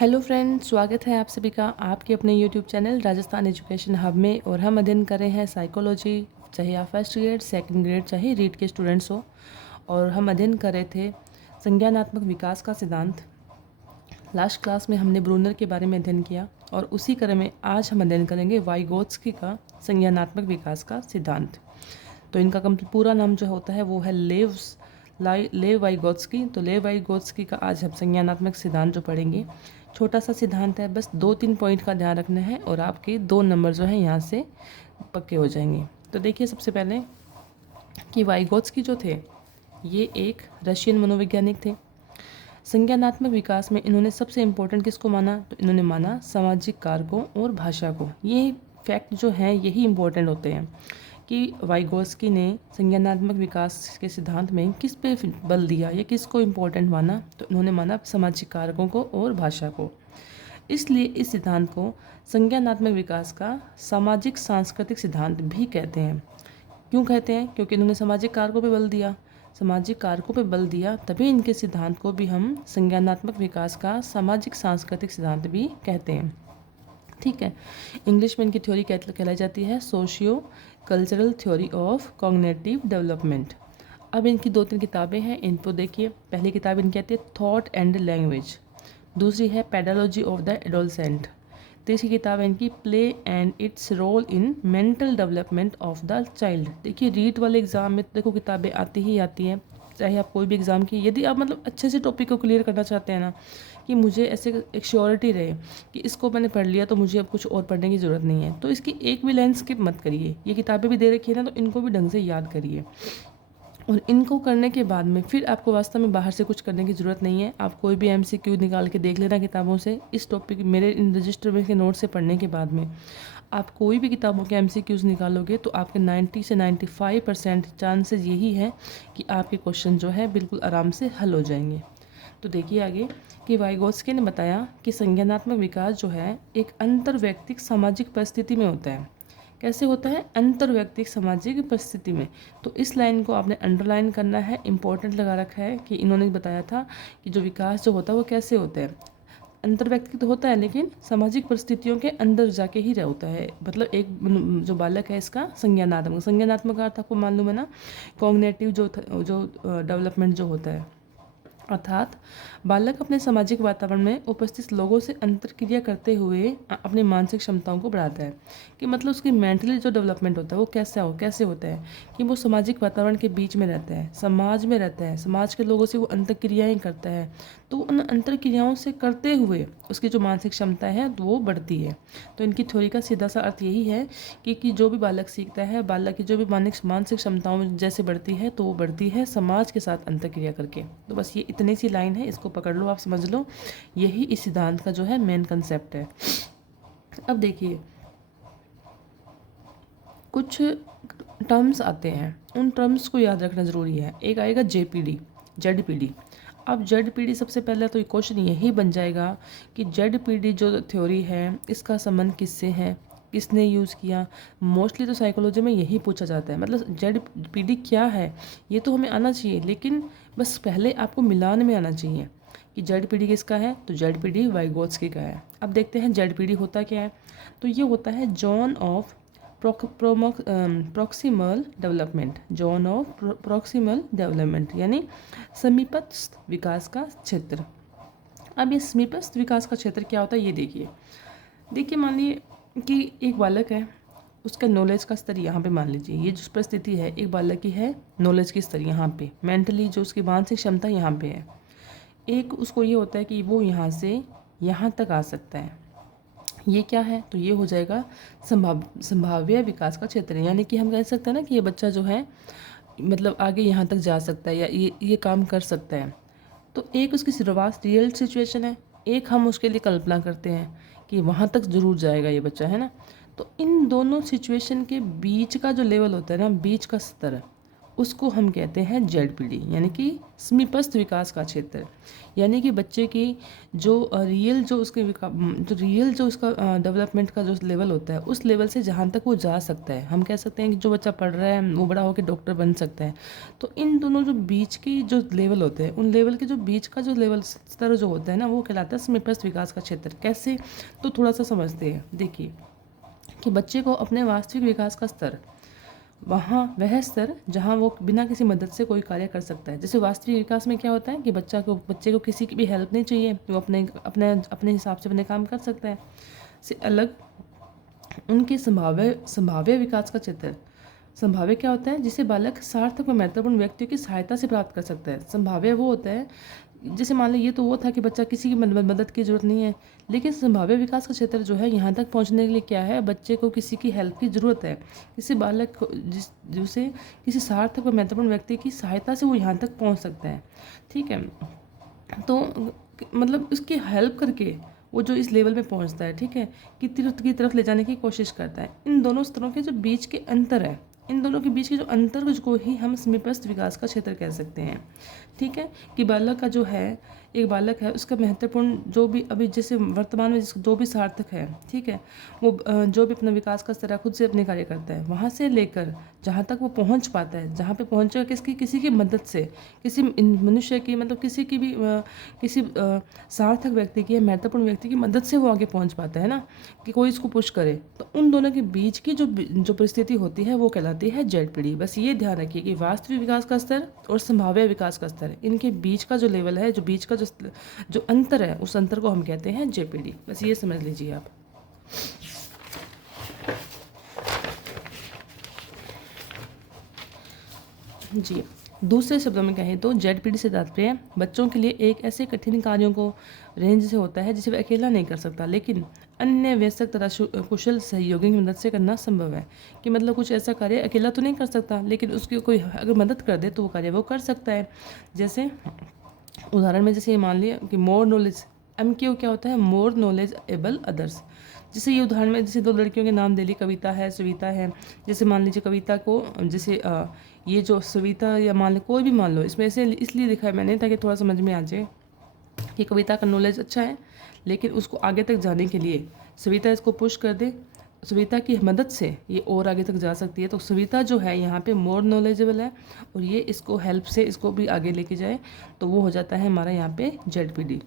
Hello friends, स्वागत है आप सभी का आपके अपने YouTube channel Rajasthan education hub में। और हम अध्ययन कर रहे हैं साइकोलॉजी, चाहे आप फर्स्ट ग्रेड सेकंड ग्रेड चाहे रीड के स्टूडेंट्स हो। और हम अध्ययन कर रहे थे संज्ञानात्मक विकास का सिद्धांत। लास्ट क्लास में हमने ब्रूनर के बारे में अध्ययन किया और उसी क्रम में आज हम अध्ययन करेंगे वाइगोत्स्की का संज्ञानात्मक विकास का सिद्धांत। तो इनका पूरा नाम जो होता है वो है लेव वाइगोत्स्की। तो लेव वाइगोत्स्की का आज हम संज्ञानात्मक सिद्धांत जो पढ़ेंगे। छोटा सा सिद्धांत है, बस 2-3 पॉइंट का ध्यान रखना है और आपके 2 नंबर जो है यहाँ से पक्के हो जाएंगे। तो देखिए, सबसे पहले कि वाइगोत्स्की जो थे ये एक रशियन मनोवैज्ञानिक थे। संज्ञानात्मक विकास में इन्होंने सबसे इम्पोर्टेंट किसको माना? तो इन्होंने माना सामाजिक कारकों और भाषा को। ये फैक्ट जो हैं यही इम्पोर्टेंट होते हैं कि वाइगोत्स्की ने संज्ञानात्मक विकास के सिद्धांत में किस पे बल दिया या किसको इम्पोर्टेंट माना? तो इन्होंने माना सामाजिक कारकों को और भाषा को। इसलिए इस सिद्धांत को संज्ञानात्मक विकास का सामाजिक सांस्कृतिक सिद्धांत भी कहते हैं। क्यों कहते हैं? क्योंकि इन्होंने सामाजिक कारकों पे बल दिया। सामाजिक कारकों पे बल दिया तभी इनके सिद्धांत को भी हम संज्ञानात्मक विकास का सामाजिक सांस्कृतिक सिद्धांत भी कहते हैं। ठीक है। इंग्लिश में इनकी थ्योरी कहलाई जाती है socio cultural theory of cognitive development. अब इनकी 2-3 किताबें हैं, इनको देखिए। पहली किताब इनकी आती है थॉट एंड लैंग्वेज, दूसरी है पेडालॉजी ऑफ द एडोलसेंट, तीसरी किताब है इनकी play and its role in mental development of the child. देखिए, रीट वाले एग्जाम में देखो किताबें आती ही आती हैं, चाहे आप कोई भी एग्ज़ाम की। यदि आप मतलब अच्छे से टॉपिक को क्लियर करना चाहते हैं ना, कि मुझे ऐसे एक श्योरिटी रहे कि इसको मैंने पढ़ लिया तो मुझे अब कुछ और पढ़ने की ज़रूरत नहीं है, तो इसकी एक भी लाइन स्किप मत करिए। ये किताबें भी दे रखी है ना, तो इनको भी ढंग से याद करिए। और इनको करने के बाद में फिर आपको वास्तव में बाहर से कुछ करने की ज़रूरत नहीं है। आप कोई भी MCQ निकाल के देख लेना किताबों से। इस टॉपिक मेरे इन रजिस्टर में के नोट से पढ़ने के बाद में आप कोई भी किताबों के MCQs निकालोगे तो आपके 90 से 95% चांसेस यही है कि आपके क्वेश्चन जो है बिल्कुल आराम से हल हो जाएंगे। तो देखिए आगे कि वाइगोत्स्की ने बताया कि संज्ञानात्मक विकास जो है एक अंतर्वैयक्तिक सामाजिक परिस्थिति में होता है। कैसे होता है? अंतर्वैयक्तिक सामाजिक परिस्थिति में। तो इस लाइन को आपने अंडरलाइन करना है, इंपॉर्टेंट लगा रखा है कि इन्होंने बताया था कि जो विकास जो होता है वो कैसे होता है। अंतर्वैयक्तिक तो होता है लेकिन सामाजिक परिस्थितियों के अंदर जाके ही होता है। मतलब एक जो बालक है इसका संज्ञानात्मक अर्थ आपको मालूम है ना, कॉग्निटिव जो डेवलपमेंट जो होता है, अर्थात बालक अपने सामाजिक वातावरण में उपस्थित लोगों से अंतरक्रिया करते हुए अपनी मानसिक क्षमताओं को बढ़ाता है। कि मतलब उसकी मेंटली जो डेवलपमेंट होता है वो कैसे होता है कि वो सामाजिक वातावरण के बीच में रहता है, समाज में रहता है, समाज के लोगों से वो अंतरक्रियाएँ करता है। तो उन अंतरक्रियाओं से करते हुए उसकी जो मानसिक क्षमता है वो बढ़ती है। तो इनकी थ्योरी का सीधा सा अर्थ यही है कि जो भी बालक सीखता है, बालक की जो भी मानसिक क्षमताओं जैसे बढ़ती है तो वो बढ़ती है समाज के साथ अंतरक्रिया करके। तो बस ये इतनी सी लाइन है, इसको पकड़ लो, आप समझ लो, यही इस सिद्धांत का जो है मेन कंसेप्ट है। अब देखिए, कुछ टर्म्स आते हैं, उन टर्म्स को याद रखना ज़रूरी है। एक आएगा ZPD। अब ZPD सबसे पहले तो क्वेश्चन यही बन जाएगा कि ZPD जो थ्योरी है इसका संबंध किससे है, किसने यूज़ किया। मोस्टली तो साइकोलॉजी में यही पूछा जाता है। मतलब ZPD क्या है ये तो हमें आना चाहिए, लेकिन बस पहले आपको मिलान में आना चाहिए कि ZPD किसका है। तो ZPD वाइगोत्स्की का है। अब देखते हैं ZPD होता क्या है। तो ये होता है जोन ऑफ प्रॉक्सिमल डेवलपमेंट, यानी समीपस्थ विकास का क्षेत्र। अब ये समीपस्थ विकास का क्षेत्र क्या होता है ये देखिए, मान लीजिए कि एक बालक है, उसका नॉलेज का स्तर यहाँ पे मान लीजिए, ये जो परिस्थिति है एक बालक की है, नॉलेज की स्तर यहाँ पे, मेंटली जो उसकी मानसिक क्षमता यहाँ पे है। एक उसको ये होता है कि वो यहाँ से यहाँ तक आ सकता है। ये क्या है? तो ये हो जाएगा संभाव्य विकास का क्षेत्र। यानी कि हम कह सकते हैं ना कि ये बच्चा जो है मतलब आगे यहाँ तक जा सकता है या ये काम कर सकता है। तो एक उसकी शुरुआत रियल सिचुएशन है, एक हम उसके लिए कल्पना करते हैं कि वहाँ तक ज़रूर जाएगा ये बच्चा, है ना। तो इन दोनों सिचुएशन के बीच का जो लेवल होता है ना, बीच का स्तर, उसको हम कहते हैं ZPD, यानी कि समीपस्थ विकास का क्षेत्र। यानी कि बच्चे की जो रियल जो उसके जो उसका डेवलपमेंट का जो लेवल होता है, उस लेवल से जहाँ तक वो जा सकता है। हम कह सकते हैं कि जो बच्चा पढ़ रहा है वो बड़ा होकर डॉक्टर बन सकता है। तो इन दोनों जो बीच की जो लेवल होते हैं, उन लेवल के जो बीच का जो लेवल स्तर जो होता है ना, वो कहलाता है समीपस्थ विकास का क्षेत्र। कैसे, तो थोड़ा सा समझते हैं। देखिए कि बच्चे को अपने वास्तविक विकास का स्तर, वह स्तर जहाँ वो बिना किसी मदद से कोई कार्य कर सकता है। जैसे वास्तविक विकास में क्या होता है कि बच्चे को किसी की भी हेल्प नहीं चाहिए, वो अपने अपने अपने हिसाब से अपने काम कर सकता है। से अलग उनके संभाव्य विकास का क्षेत्र। संभाव्य क्या होता है, जिसे बालक सार्थक व महत्वपूर्ण व्यक्तियों की सहायता से प्राप्त कर सकता है। संभाव्य वो होता है, जैसे मान लो ये तो वो था कि बच्चा किसी की मदद की जरूरत नहीं है, लेकिन संभाव्य विकास का क्षेत्र जो है, यहाँ तक पहुँचने के लिए क्या है, बच्चे को किसी की हेल्प की ज़रूरत है। किसी बालक को जिसे किसी सार्थक व महत्वपूर्ण व्यक्ति की सहायता से वो यहाँ तक पहुँच सकता है। ठीक है, तो मतलब उसकी हेल्प करके वो जो इस लेवल पे पहुँचता है, ठीक है, की तरफ ले जाने की कोशिश करता है। इन दोनों स्तरों के जो बीच के अंतर है, इन दोनों के बीच के जो अंतर को ही हम समीपस्थ विकास का क्षेत्र कह सकते हैं। ठीक है, कि बालक का जो है, एक बालक है, उसका महत्वपूर्ण जो भी अभी जैसे वर्तमान में जो भी सार्थक है, ठीक है, वो जो भी अपना विकास का स्तर खुद से अपने कार्य करता है, वहाँ से लेकर जहाँ तक वो पहुँच पाता है, जहाँ पे पहुँचेगा किसी की मदद से, किसी मनुष्य की, मतलब किसी की भी किसी सार्थक व्यक्ति की या महत्वपूर्ण व्यक्ति की मदद से वो आगे पहुँच पाता है ना, कि कोई इसको पुश करे। तो उन दोनों के बीच की जो परिस्थिति होती है वो कहलाती है ZPD। बस ये ध्यान रखिए कि वास्तविक विकास का स्तर और संभाव्य विकास का स्तर, इनके बीच का जो लेवल है, जो बीच का जो अंतर है, उस अंतर को हम कहते हैं ZPD। बस ये समझ लीजिए आप। जी, दूसरे शब्दों में कहें तो ZPD से तात्पर्य बच्चों के लिए एक ऐसे कठिन कार्यों को रेंज से होता है जिसे वह अकेला नहीं कर सकता, लेकिन अन्य वयस्क तथा कुशल सहयोगी की मदद से करना संभव है। कि मतलब कुछ ऐसा कार्य अकेला तो नहीं कर सकता, लेकिन उसकी कोई अगर मदद कर दे तो वो कार्य वो कर सकता है। जैसे उदाहरण में जैसे ये मान लिया कि मोर नॉलेज, MQ क्या होता है, मोर नॉलेज एबल अदर्स। जैसे ये उदाहरण में जैसे दो लड़कियों के नाम दे ली, कविता है, सविता है। जैसे मान लीजिए कविता को, जैसे ये जो सविता या मान लो कोई भी मान लो, इसमें से इसलिए लिखा है मैंने ताकि थोड़ा समझ में आ जाए कि कविता का नॉलेज अच्छा है, लेकिन उसको आगे तक जाने के लिए सविता इसको पुश कर दे, सविता की मदद से ये और आगे तक जा सकती है। तो सविता जो है यहाँ पे मोर नॉलेजेबल है, और ये इसको हेल्प से इसको भी आगे लेके जाए, तो वो हो जाता है हमारा यहाँ पे ZPD।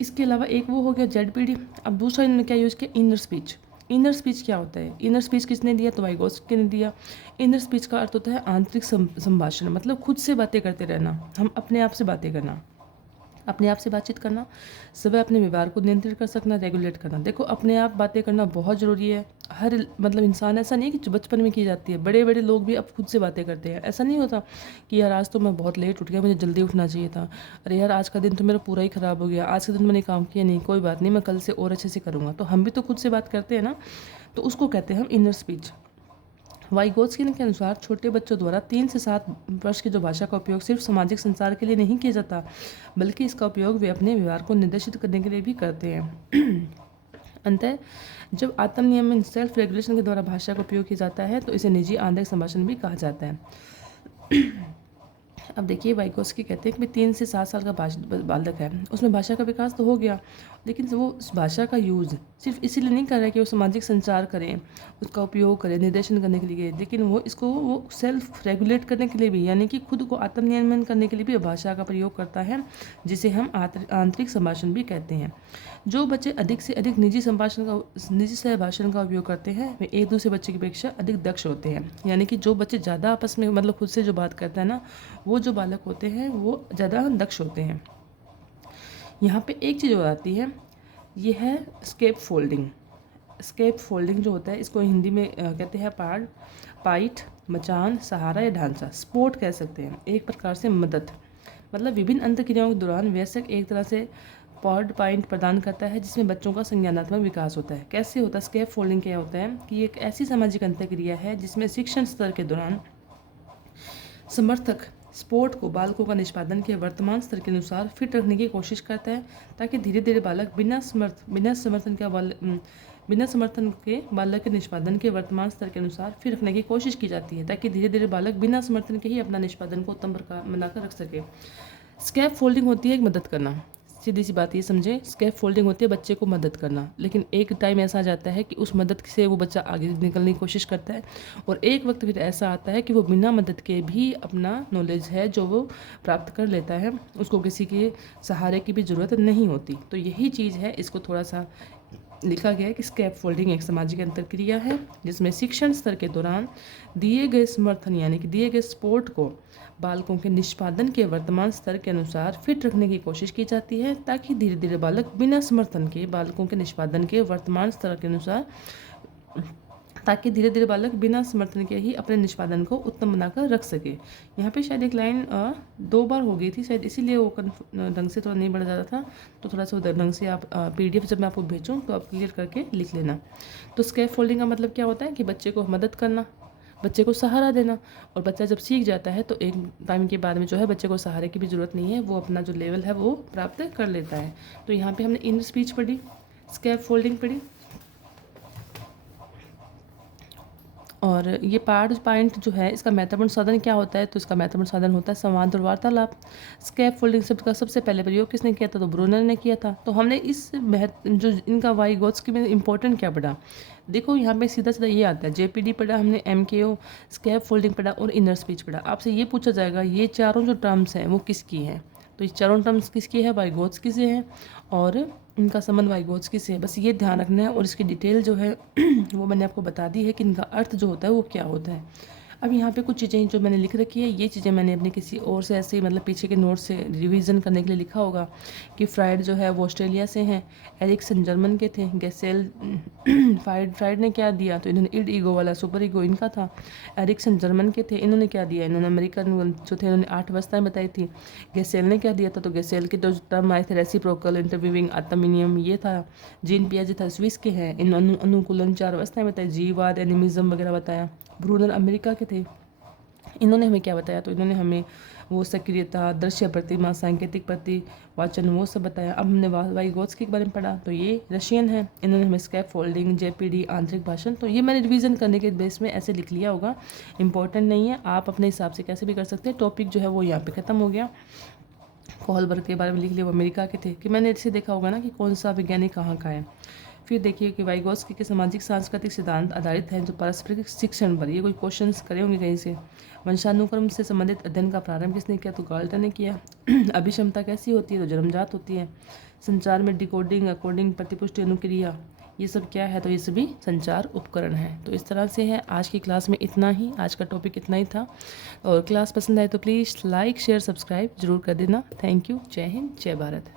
इसके अलावा एक वो हो गया ZPD। अब दूसरा इन्होंने क्या यूज़ किया, इनर स्पीच। इनर स्पीच क्या होता है, इनर स्पीच किसने दिया, तो वाइगोत्स्की ने दिया। इनर स्पीच का अर्थ होता है आंतरिक संभाषण, मतलब खुद से बातें करते रहना, हम अपने आप से बातें करना, अपने आप से बातचीत करना, सुबह अपने व्यवहार को नियंत्रित कर सकना, रेगुलेट करना। देखो अपने आप बातें करना बहुत ज़रूरी है। हर मतलब इंसान, ऐसा नहीं है कि बचपन में की जाती है, बड़े बड़े लोग भी अब खुद से बातें करते हैं। ऐसा नहीं होता कि यार आज तो मैं बहुत लेट उठ गया, मुझे जल्दी उठना चाहिए था, अरे यार आज का दिन तो मेरा पूरा ही ख़राब हो गया, आज के दिन मैंने काम किया नहीं, कोई बात नहीं, मैं कल से और अच्छे से करूँगा। तो हम भी तो खुद से बात करते हैं ना, तो उसको कहते हैं हम इनर स्पीच। वाइगोत्स्की के अनुसार छोटे बच्चों द्वारा 3 से 7 वर्ष की जो भाषा का उपयोग सिर्फ सामाजिक संचार के लिए नहीं किया जाता, बल्कि इसका उपयोग वे अपने व्यवहार को निर्देशित करने के लिए भी करते हैं। अंततः जब आत्म नियमन सेल्फ रेगुलेशन के द्वारा भाषा का उपयोग किया जाता है तो इसे निजी आंतरिक संभाषण भी कहा जाता है। अब देखिए वाइगोत्स्की कहते हैं कि 3 से 7 साल का बालक है, उसमें भाषा का विकास तो हो गया, लेकिन वो उस भाषा का यूज़ सिर्फ इसीलिए नहीं कर रहा है कि वो सामाजिक संचार करें, उसका उपयोग करें निर्देशन करने के लिए, लेकिन वो सेल्फ रेगुलेट करने के लिए भी, यानी कि खुद को आत्मनियमन करने के लिए भी भाषा का प्रयोग करता है, जिसे हम आंतरिक संभाषण भी कहते हैं। जो बच्चे अधिक से अधिक निजी संभाषण का उपयोग करते हैं वे एक दूसरे बच्चे की अपेक्षा अधिक दक्ष होते हैं। यानी कि जो बच्चे ज़्यादा आपस में मतलब खुद से जो बात करता है ना, वो जो बालक होते हैं वो ज़्यादा दक्ष होते हैं। यहाँ पे एक चीज़ और आती है, ये है स्केप फोल्डिंग। स्केप फोल्डिंग जो होता है इसको हिंदी में कहते हैं पाइट, मचान, सहारा या ढांचा, सपोर्ट कह सकते हैं, एक प्रकार से मदद। मतलब विभिन्न अंतःक्रियाओं के दौरान वयस्क एक तरह से पॉइंट प्रदान करता है जिसमें बच्चों का संज्ञानात्मक विकास होता है। कैसे होता है स्केप फोल्डिंग, क्या होता है कि एक ऐसी सामाजिक अंतःक्रिया है जिसमें शिक्षण स्तर के दौरान समर्थक स्पोर्ट को बालकों का निष्पादन के वर्तमान स्तर के अनुसार फिट रखने की कोशिश करता है, ताकि धीरे धीरे बालक बिना समर्थन बिना समर्थन के बालक के निष्पादन के वर्तमान स्तर के अनुसार फिर रखने की कोशिश की जाती है, ताकि धीरे धीरे बालक बिना समर्थन के ही अपना निष्पादन को उत्तम प्रकार बनाकर रख सके। स्कैप फोल्डिंग होती है एक मदद करना। सीधी सी बात ये समझे, स्कैप फोल्डिंग होती है बच्चे को मदद करना, लेकिन एक टाइम ऐसा आ जाता है कि उस मदद से वो बच्चा आगे निकलने की कोशिश करता है, और एक वक्त फिर ऐसा आता है कि वो बिना मदद के भी अपना नॉलेज है जो वो प्राप्त कर लेता है, उसको किसी के सहारे की भी ज़रूरत नहीं होती। तो यही चीज़ है, इसको थोड़ा सा लिखा गया है कि स्कैप फोल्डिंग एक सामाजिक अंतरक्रिया है जिसमें शिक्षण स्तर के दौरान दिए गए समर्थन यानी कि दिए गए सपोर्ट को बालकों के निष्पादन के वर्तमान स्तर के अनुसार फिट रखने की कोशिश की जाती है, ताकि धीरे धीरे बालक बिना समर्थन के बालकों के निष्पादन के वर्तमान स्तर के अनुसार ताकि धीरे धीरे बालक बिना समर्थन के ही अपने निष्पादन को उत्तम बनाकर रख सके। यहाँ पे शायद एक लाइन 2 बार हो गई थी, शायद इसीलिए वो ढंग से थोड़ा नहीं बढ़ जाता था, तो थोड़ा सा ढंग से आप PDF जब मैं आपको भेजूँ तो आप क्लियर करके लिख लेना। तो स्कैप फोल्डिंग का मतलब क्या होता है कि बच्चे को मदद करना, बच्चे को सहारा देना, और बच्चा जब सीख जाता है तो एक टाइम के बाद में जो है बच्चे को सहारे की भी ज़रूरत नहीं है, वो अपना जो लेवल है वो प्राप्त कर लेता है। तो यहाँ पे हमने इनर स्पीच पढ़ी, स्कैप फोल्डिंग पढ़ी, और ये पार्ट पॉइंट जो है इसका महत्वपूर्ण साधन क्या होता है, तो इसका महत्वपूर्ण साधन होता है संवाद और वार्तालाप। स्कैप फोल्डिंग शब्द का सबसे पहले प्रयोग किसने किया था, तो ब्रूनर ने किया था। तो हमने इस जो इनका वाइगोत्स्की में इम्पोर्टेंट क्या पढ़ा, देखो यहाँ पे सीधा सीधा ये आता है, JPD पढ़ा हमने, MKO, स्कैप फोल्डिंग पढ़ा और इनर स्पीच पढ़ा। आपसे ये पूछा जाएगा ये चारों जो टर्म्स हैं वो किसकी हैं, तो ये चारों टर्म्स किसकी है, वाइगोत्स्की से है, और इनका संबंध वाइगोत्स्की से है। बस ये ध्यान रखना है, और इसकी डिटेल जो है वो मैंने आपको बता दी है कि इनका अर्थ जो होता है वो क्या होता है। अब यहाँ पे कुछ चीज़ें जो मैंने लिख रखी है, ये चीज़ें मैंने अपने किसी और से ऐसे ही मतलब पीछे के नोट से रिवीजन करने के लिए लिखा होगा कि फ्राइड जो है वो ऑस्ट्रेलिया से हैं, एरिक्सन जर्मन के थे, गैसेल फ्राइड ने क्या दिया, तो इन्होंने इड ईगो वाला सुपर ईगो इनका था। एरिक्सन जर्मन के थे, इन्होंने क्या दिया, इन्होंने अमेरिकन जो थे इन्होंने 8 अवस्थाएं बताई थी। गैसेल ने क्या दिया था, तो गैसेल के जो टर्म आए थे रेसिप्रोकल, इंटरवीविंग, आत्मिनियम, ये था। जीन पियाजे था, स्विस के हैं, इन अनुकूलन 4 अवस्थाएं बताई, जीववाद, एनिमिज्म वगैरह बताया। ब्रूनर अमेरिका के थे, इन्होंने हमें क्या बताया, तो इन्होंने हमें वो सक्रियता, दृश्य प्रतिमा, सांकेतिक प्रतिवाचन वो सब बताया। अब हमने वाइगोत्स्की के बारे में पढ़ा, तो ये रशियन है, इन्होंने हमें स्कैप फोल्डिंग, JPD, आंतरिक भाषण, तो ये मैंने रिवीजन करने के बेस में ऐसे लिख लिया होगा, इंपॉर्टेंट नहीं है, आप अपने हिसाब से कैसे भी कर सकते हैं। टॉपिक जो है वो यहाँ पे ख़त्म हो गया। कोहलबर्ग के बारे में लिख लिया, वो अमेरिका के थे, कि मैंने इससे देखा होगा ना कि कौन सा वैज्ञानिक कहाँ का है। फिर देखिए कि वाइगोत्स्की के सामाजिक सांस्कृतिक सिद्धांत आधारित हैं जो पारस्परिक शिक्षण पर, ये कोई क्वेश्चंस करे होंगे कहीं से। वंशानुक्रम से संबंधित अध्ययन का प्रारंभ किसने किया, तो गाल्टन ने किया। अभिक्षमता कैसी होती है, तो जन्मजात होती है। संचार में डिकोडिंग, अकोडिंग, प्रतिपुष्टि, अनुक्रिया, ये सब क्या है, तो ये सभी संचार उपकरण हैं। तो इस तरह से है आज की क्लास में इतना ही, आज का टॉपिक इतना ही था। और क्लास पसंद आए तो प्लीज़ लाइक, शेयर, सब्सक्राइब जरूर कर देना। Thank you. जय हिंद, जय भारत।